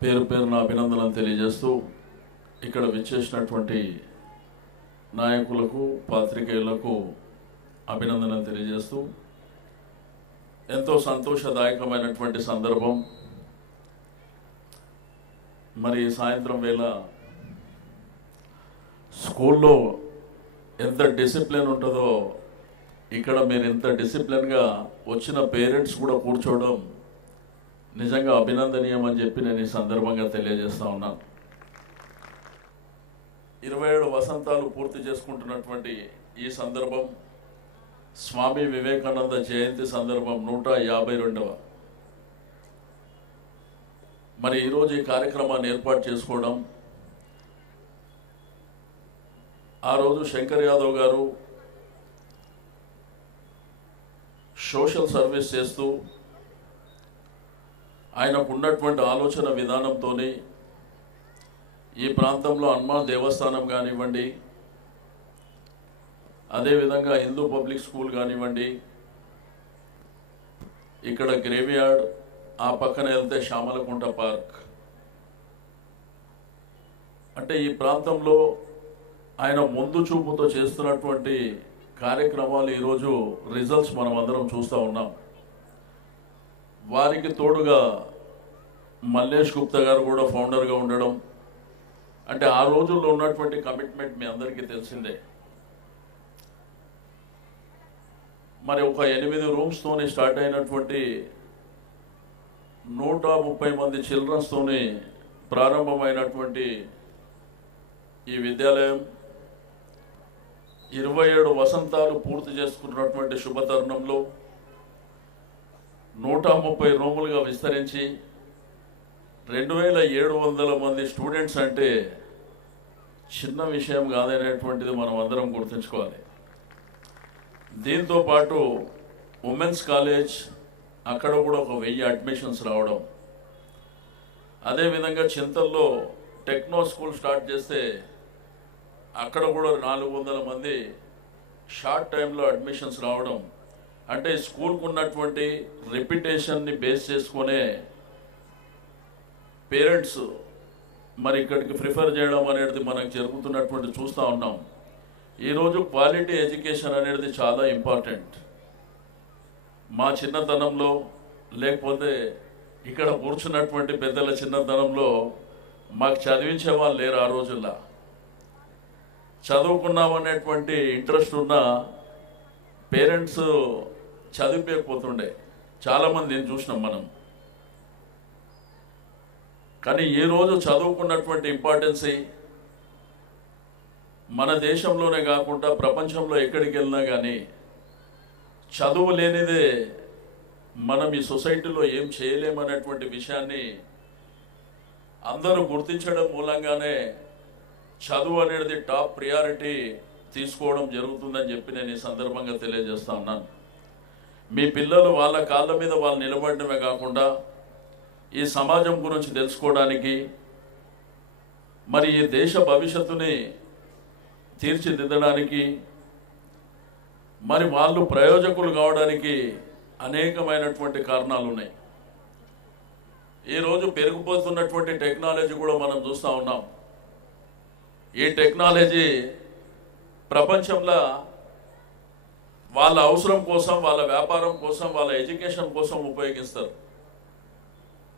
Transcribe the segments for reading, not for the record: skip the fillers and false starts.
పేరు పేరున అభినందనలు తెలియజేస్తూ ఇక్కడ విచ్చేసినటువంటి నాయకులకు పాత్రికేయులకు అభినందనలు తెలియజేస్తూ ఎంతో సంతోషదాయకమైనటువంటి సందర్భం. మరి సాయంత్రం వేళ స్కూల్లో ఎంత డిసిప్లిన్ ఉంటుందో ఇక్కడ మీరు ఎంత డిసిప్లిన్గా వచ్చిన పేరెంట్స్ కూడా కూర్చోవడం నిజంగా అభినందనీయం అని చెప్పి నేను ఈ సందర్భంగా తెలియజేస్తా ఉన్నాను. 27 వసంతాలు పూర్తి చేసుకుంటున్నటువంటి ఈ సందర్భం స్వామి వివేకానంద జయంతి సందర్భం 152వ. మరి ఈరోజు ఈ కార్యక్రమాన్ని ఏర్పాటు చేసుకోవడం, ఆ రోజు శంకర్ యాదవ్ గారు సోషల్ సర్వీస్ చేస్తూ ఆయనకు ఉన్నటువంటి ఆలోచన విధానంతో ఈ ప్రాంతంలో హనుమాన్ దేవస్థానం కానివ్వండి, అదేవిధంగా హిందూ పబ్లిక్ స్కూల్ కానివ్వండి, ఇక్కడ గ్రేవ్యార్డ్, ఆ పక్కన వెళ్తే శ్యామలకుంట పార్క్, అంటే ఈ ప్రాంతంలో ఆయన ముందు చూపుతో చేస్తున్నటువంటి కార్యక్రమాలు ఈరోజు రిజల్ట్స్ మనం అందరం చూస్తూ ఉన్నాం. వారికి తోడుగా మల్లేష్ గుప్తా గారు కూడా ఫౌండర్గా ఉండడం, అంటే ఆ రోజుల్లో ఉన్నటువంటి కమిట్మెంట్ మీ అందరికీ తెలిసిందే. మరి ఒక 8 రూమ్స్తోని స్టార్ట్ అయినటువంటి 130 మంది చిల్డ్రన్స్తోని ప్రారంభమైనటువంటి ఈ విద్యాలయం 27 వసంతాలు పూర్తి చేసుకున్నటువంటి శుభతరుణంలో 130 రూములుగా విస్తరించి 2700 మంది స్టూడెంట్స్ అంటే చిన్న విషయం కాదనేటువంటిది మనం అందరం గుర్తుంచుకోవాలి. దీంతో పాటు ఉమెన్స్ కాలేజ్, అక్కడ కూడా ఒక 1000 అడ్మిషన్స్ రావడం, అదేవిధంగా చింతల్లో టెక్నో స్కూల్ స్టార్ట్ చేస్తే అక్కడ కూడా 400 మంది షార్ట్ టైంలో అడ్మిషన్స్ రావడం, అంటే స్కూల్కు ఉన్నటువంటి రెప్యుటేషన్ని బేస్ చేసుకునే పేరెంట్స్ మరి ఇక్కడికి ప్రిఫర్ చేయడం అనేది మనకు జరుగుతున్నటువంటి చూస్తూ ఉన్నాం. ఈరోజు క్వాలిటీ ఎడ్యుకేషన్ అనేది చాలా ఇంపార్టెంట్. మా చిన్నతనంలో, లేకపోతే ఇక్కడ కూర్చున్నటువంటి పెద్దల చిన్నతనంలో మాకు చదివించే వాళ్ళు లేరు. ఆ రోజుల్లో చదువుకున్నామనేటువంటి ఇంట్రెస్ట్ ఉన్న పేరెంట్స్ చదివిపోతుండే చాలామందిని చూసినాం మనం. కానీ ఈరోజు చదువుకున్నటువంటి ఇంపార్టెన్సీ మన దేశంలోనే కాకుండా ప్రపంచంలో ఎక్కడికి వెళ్ళినా కానీ చదువు లేనిదే మనం ఈ సొసైటీలో ఏం చేయలేమనేటువంటి విషయాన్ని అందరూ గుర్తించడం మూలంగానే చదువు అనేది టాప్ ప్రియారిటీ తీసుకోవడం జరుగుతుందని చెప్పి నేను ఈ సందర్భంగా తెలియజేస్తా ఉన్నాను. మీ పిల్లలు వాళ్ళ కాళ్ళ మీద వాళ్ళు నిలబడడమే కాకుండా ఈ సమాజం గురించి తెలుసుకోవడానికి, మరి ఈ దేశ భవిష్యత్తుని తీర్చిదిద్దడానికి, మరి వాళ్ళు ప్రయోజకులు కావడానికి అనేకమైనటువంటి కారణాలు ఉన్నాయి. ఈరోజు పెరిగిపోతున్నటువంటి టెక్నాలజీ కూడా మనం చూస్తూ ఉన్నాం. ఈ టెక్నాలజీ ప్రపంచంలో వాళ్ళ అవసరం కోసం, వాళ్ళ వ్యాపారం కోసం, వాళ్ళ ఎడ్యుకేషన్ కోసం ఉపయోగిస్తారు.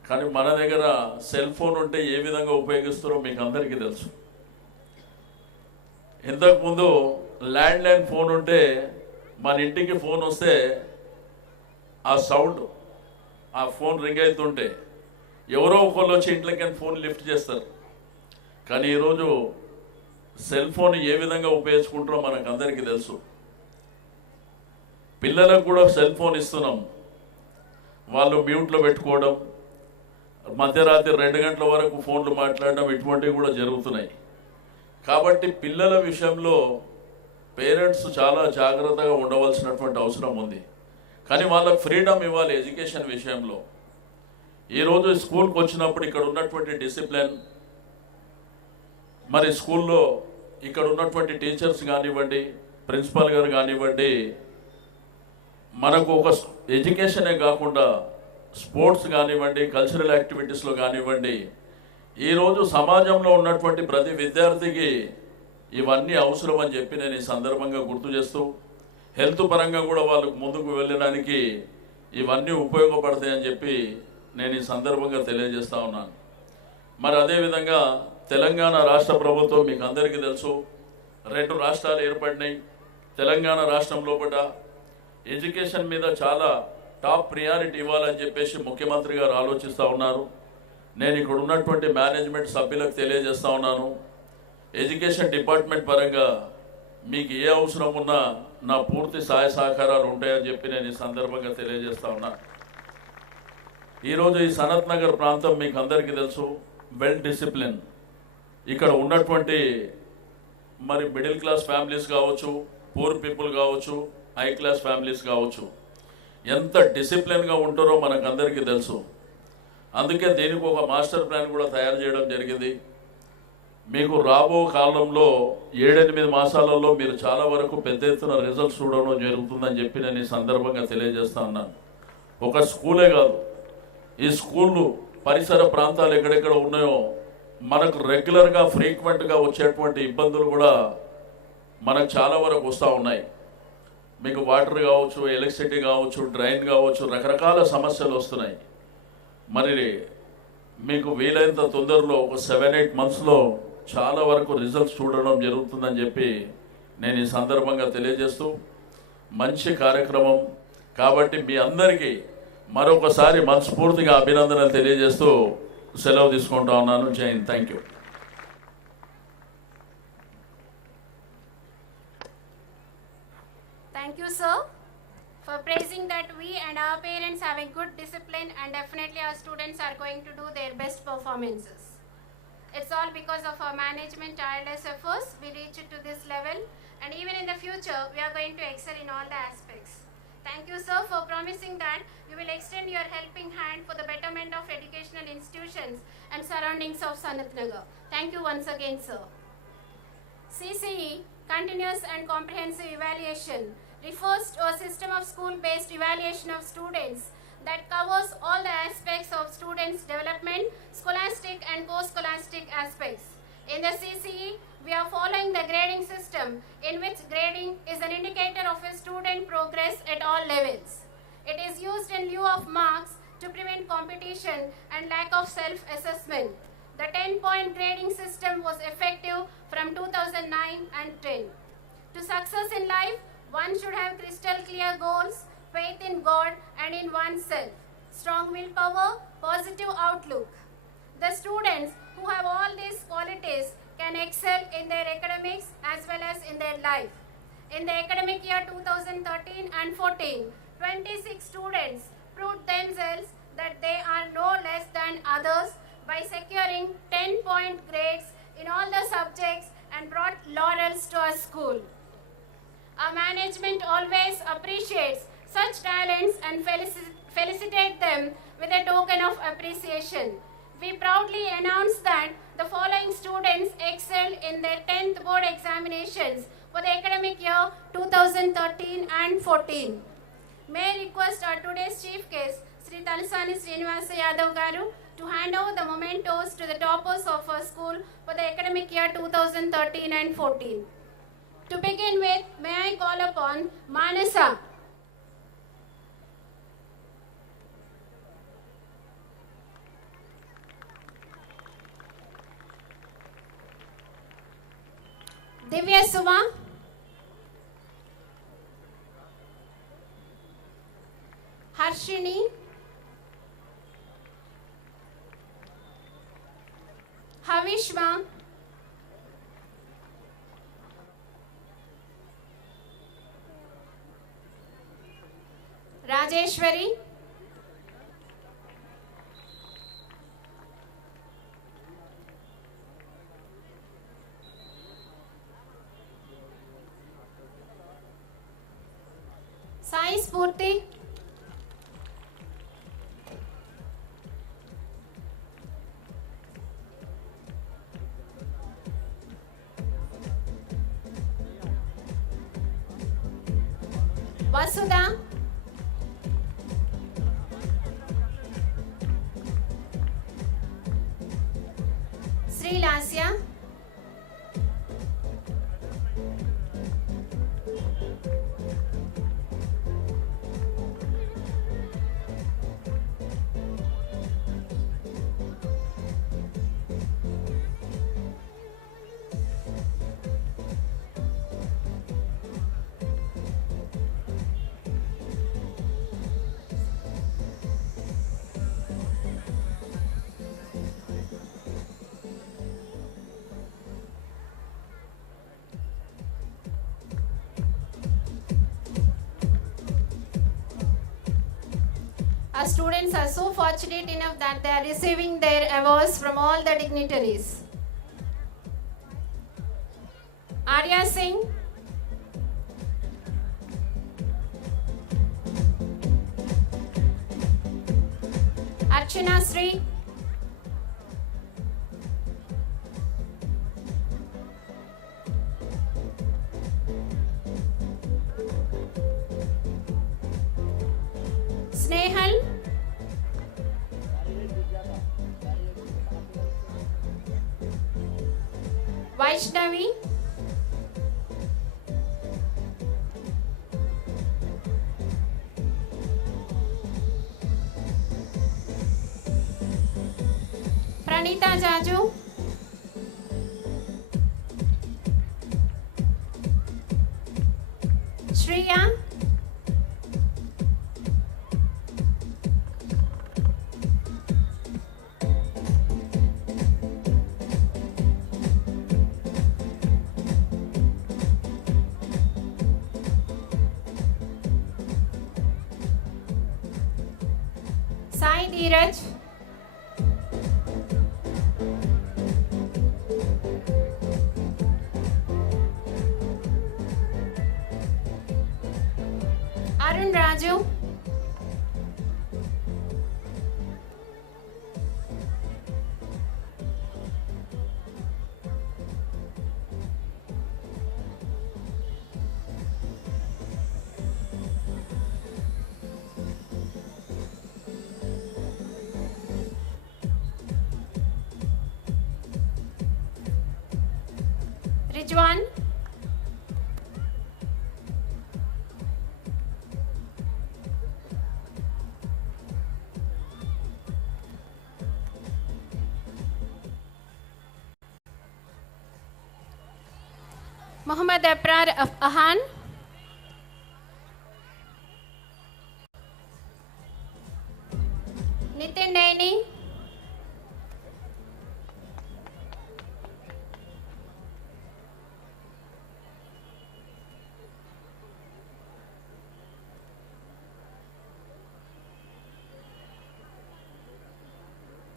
కానీ మన దగ్గర సెల్ ఫోన్ ఉంటే ఏ విధంగా ఉపయోగిస్తారో మీకు అందరికీ తెలుసు. ఇంతకుముందు ల్యాండ్లైన్ ఫోన్ ఉంటే మన ఇంటికి ఫోన్ వస్తే ఆ సౌండ్, ఆ ఫోన్ రింగ్ అవుతుంటే ఎవరో ఒకళ్ళు వచ్చి ఇంట్లోకి ఫోన్ లిఫ్ట్ చేస్తారు. కానీ ఈరోజు సెల్ ఫోన్ ఏ విధంగా ఉపయోగించుకుంటారో మనకు అందరికీ తెలుసు. పిల్లలకు కూడా సెల్ ఫోన్ ఇస్తున్నాం, వాళ్ళు మ్యూట్లో పెట్టుకోవడం, మధ్యరాత్రి 2 గంటల వరకు ఫోన్లు మాట్లాడడం, ఇటువంటివి కూడా జరుగుతున్నాయి. కాబట్టి పిల్లల విషయంలో పేరెంట్స్ చాలా జాగ్రత్తగా ఉండవలసినటువంటి అవసరం ఉంది. కానీ వాళ్ళకి ఫ్రీడమ్ ఇవ్వాలి ఎడ్యుకేషన్ విషయంలో. ఈరోజు స్కూల్కి వచ్చినప్పుడు ఇక్కడ ఉన్నటువంటి డిసిప్లిన్, మరి స్కూల్లో ఇక్కడ ఉన్నటువంటి టీచర్స్ కానివ్వండి, ప్రిన్సిపాల్ గారు కానివ్వండి, మనకు ఒక ఎడ్యుకేషనే కాకుండా స్పోర్ట్స్ కానివ్వండి, కల్చరల్ యాక్టివిటీస్లో కానివ్వండి, ఈరోజు సమాజంలో ఉన్నటువంటి ప్రతి విద్యార్థికి ఇవన్నీ అవసరం అని చెప్పి నేను ఈ సందర్భంగా గుర్తు చేస్తూ, హెల్త్ పరంగా కూడా వాళ్ళకు ముందుకు వెళ్ళడానికి ఇవన్నీ ఉపయోగపడతాయని చెప్పి నేను ఈ సందర్భంగా తెలియజేస్తా ఉన్నాను. మరి అదేవిధంగా తెలంగాణ రాష్ట్ర ప్రభుత్వం మీకు అందరికీ తెలుసు, 2 రాష్ట్రాలు ఏర్పడినాయి. తెలంగాణ రాష్ట్రం లోపల ఎడ్యుకేషన్ మీద చాలా టాప్ ప్రియారిటీ ఇవ్వాలని చెప్పేసి ముఖ్యమంత్రి గారు ఆలోచిస్తూ ఉన్నారు. నేను ఇక్కడ ఉన్నటువంటి మేనేజ్మెంట్ సభ్యులకు తెలియజేస్తా ఉన్నాను, ఎడ్యుకేషన్ డిపార్ట్మెంట్ పరంగా మీకు ఏ అవసరం ఉన్నా నా పూర్తి సహాయ సహకారాలు ఉంటాయని చెప్పి నేను ఈ సందర్భంగా తెలియజేస్తా ఉన్నా. ఈరోజు ఈ సనత్ నగర్ ప్రాంతం మీకు అందరికీ తెలుసు, వెల్ డిసిప్లిన్. ఇక్కడ ఉన్నటువంటి మరి మిడిల్ క్లాస్ ఫ్యామిలీస్ కావచ్చు, పూర్ పీపుల్ కావచ్చు, హై క్లాస్ ఫ్యామిలీస్ కావచ్చు, ఎంత డిసిప్లిన్గా ఉంటారో మనకు అందరికీ తెలుసు. అందుకే దీనికి ఒక మాస్టర్ ప్లాన్ కూడా తయారు చేయడం జరిగింది. మీకు రాబో కాలంలో 7-8 మాసాలలో మీరు చాలా వరకు పెద్ద ఎత్తున రిజల్ట్స్ చూడడం జరుగుతుందని చెప్పి నేను ఈ సందర్భంగా తెలియజేస్తా ఉన్నాను. ఒక స్కూలే కాదు, ఈ స్కూళ్ళు పరిసర ప్రాంతాలు ఎక్కడెక్కడ ఉన్నాయో మనకు రెగ్యులర్గా ఫ్రీక్వెంట్గా వచ్చేటువంటి ఇబ్బందులు కూడా మనకు చాలా వరకు వస్తూ ఉన్నాయి. మీకు వాటర్ కావచ్చు, ఎలక్ట్రిసిటీ కావచ్చు, డ్రైన్ కావచ్చు, రకరకాల సమస్యలు వస్తున్నాయి. మరి మీకు వీలైనంత తొందరలో ఒక 7-8 మంత్స్లో చాలా వరకు రిజల్ట్స్ చూడడం జరుగుతుందని చెప్పి నేను ఈ సందర్భంగా తెలియజేస్తూ, మంచి కార్యక్రమం కాబట్టి మీ అందరికీ మరొకసారి మనస్ఫూర్తిగా అభినందనలు తెలియజేస్తూ సెలవు తీసుకుంటా ఉన్నాను. జై Hind. Thank you. Thank you, sir, for praising that we and our parents have a good discipline, and definitely our students are going to do their best performances. It's all because of our management tireless efforts we reached to this level, and even in the future we are going to excel in all the aspects. Thank you, sir, for promising that you will extend your helping hand for the betterment of educational institutions and surroundings of Sanath Nagar. Thank you once again, sir. CCE, Continuous and Comprehensive Evaluation, refers to a system of school-based evaluation of students that covers all the aspects of students' development, scholastic and post-scholastic aspects. In the CCE, we are following the grading system in which grading is an indicator of a student progress at all levels. It is used in lieu of marks to prevent competition and lack of self-assessment. The 10-point grading system was effective from 2009 and 10. To success in life, one should have crystal clear goals, faith in God and in oneself, strong willpower, positive outlook. The students who have all these qualities can excel in their academics as well as in their life. In the academic year 2013 and 14, 26 students proved themselves that they are no less than others by securing 10-point grades in all the subjects and brought laurels to our school. Our management always appreciates such talents and felicitate them with a token of appreciation. We proudly announce that the following students excelled in their 10th board examinations for the academic year 2013 and 14. May I request our today's chief guest, Sri Talasani Srinivasa Yadav Garu, to hand over the mementos to the toppers of our school for the academic year 2013 and 14. To begin with, may I call upon Manasa. Divya Suma. Harshini. Havishma. Rajeshwari. Sai Spurti. Vasudha. Sri Lasya. Our students are so fortunate enough that they are receiving their awards from all the dignitaries. Arya Singh, Archana Sri, Snehal, Vaishnavi, Pranita Jaju, Shreya, Sai Dheeraj, Arun Raju, Rijwan, Muhammad Abrar Ahan, Nitin Naini,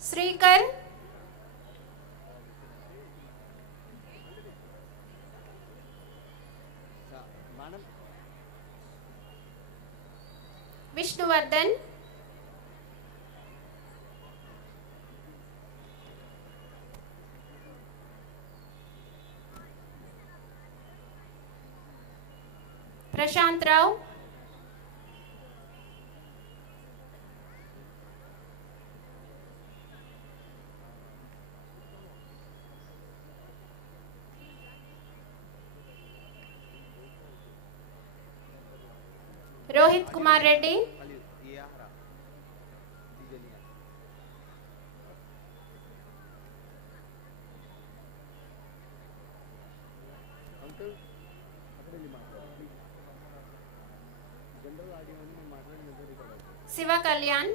Srikar, Vishnuvardhan, Prashant Rao, Rohit Kumar Reddy, Siva Kalyan,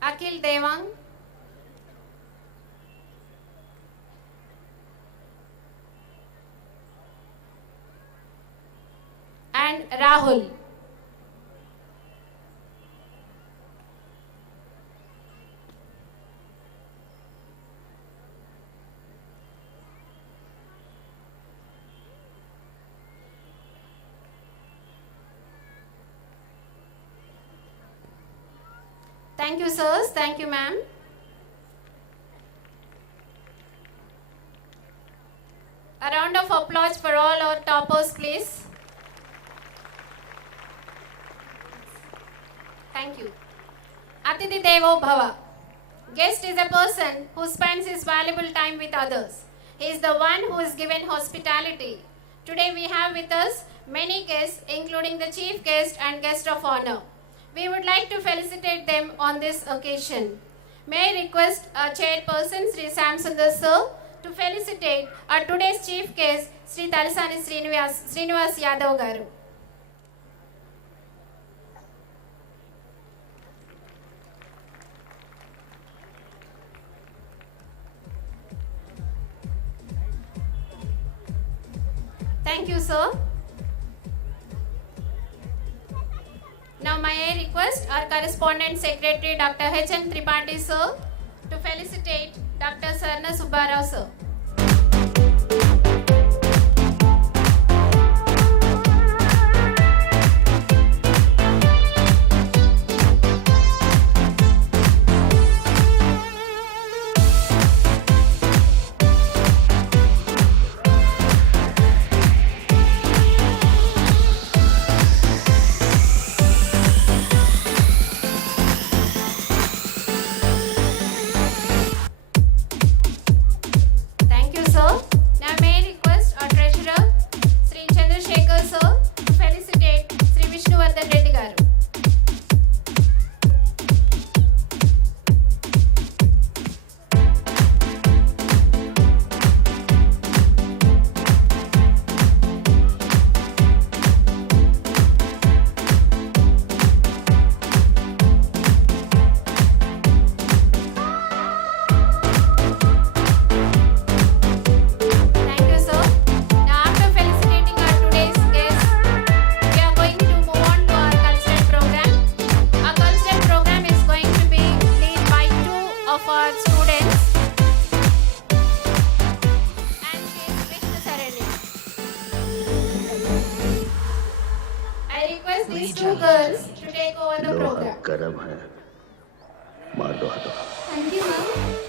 Akhil Devang, and Rahul. Thank you, sirs. Thank you, ma'am. A round of applause for all our toppers, please. Thank you. Atiti Devo Bhava. Guest is a person who spends his valuable time with others. He is the one who is given hospitality. Today we have with us many guests, including the chief guest and guest of honor. We would like to felicitate them on this occasion. May I request our chairperson, Sri Samsundar Sir, to felicitate our today's chief guest, Sri Talisani Srinivas Yadav Garu. Thank you, sir. Now may I request our correspondent secretary, Dr. H.N. Tripathi, sir, to felicitate Dr. Sarna Subbarao, sir. Thank you, sir. Now may I request our treasurer, Sri Chandrasekhar, sir, to felicitate Sri Vishnuvardhan Reddy Garu. Thank you, sir. Now, after felicitating our today's guests, we are going to move on to our cultural program. Our cultural program is going to be led by two of our students. And she is Vishnu Sarani. I request these two girls to take over the लोहा program. गर्म है मार दो हाथों Thank you, ma'am.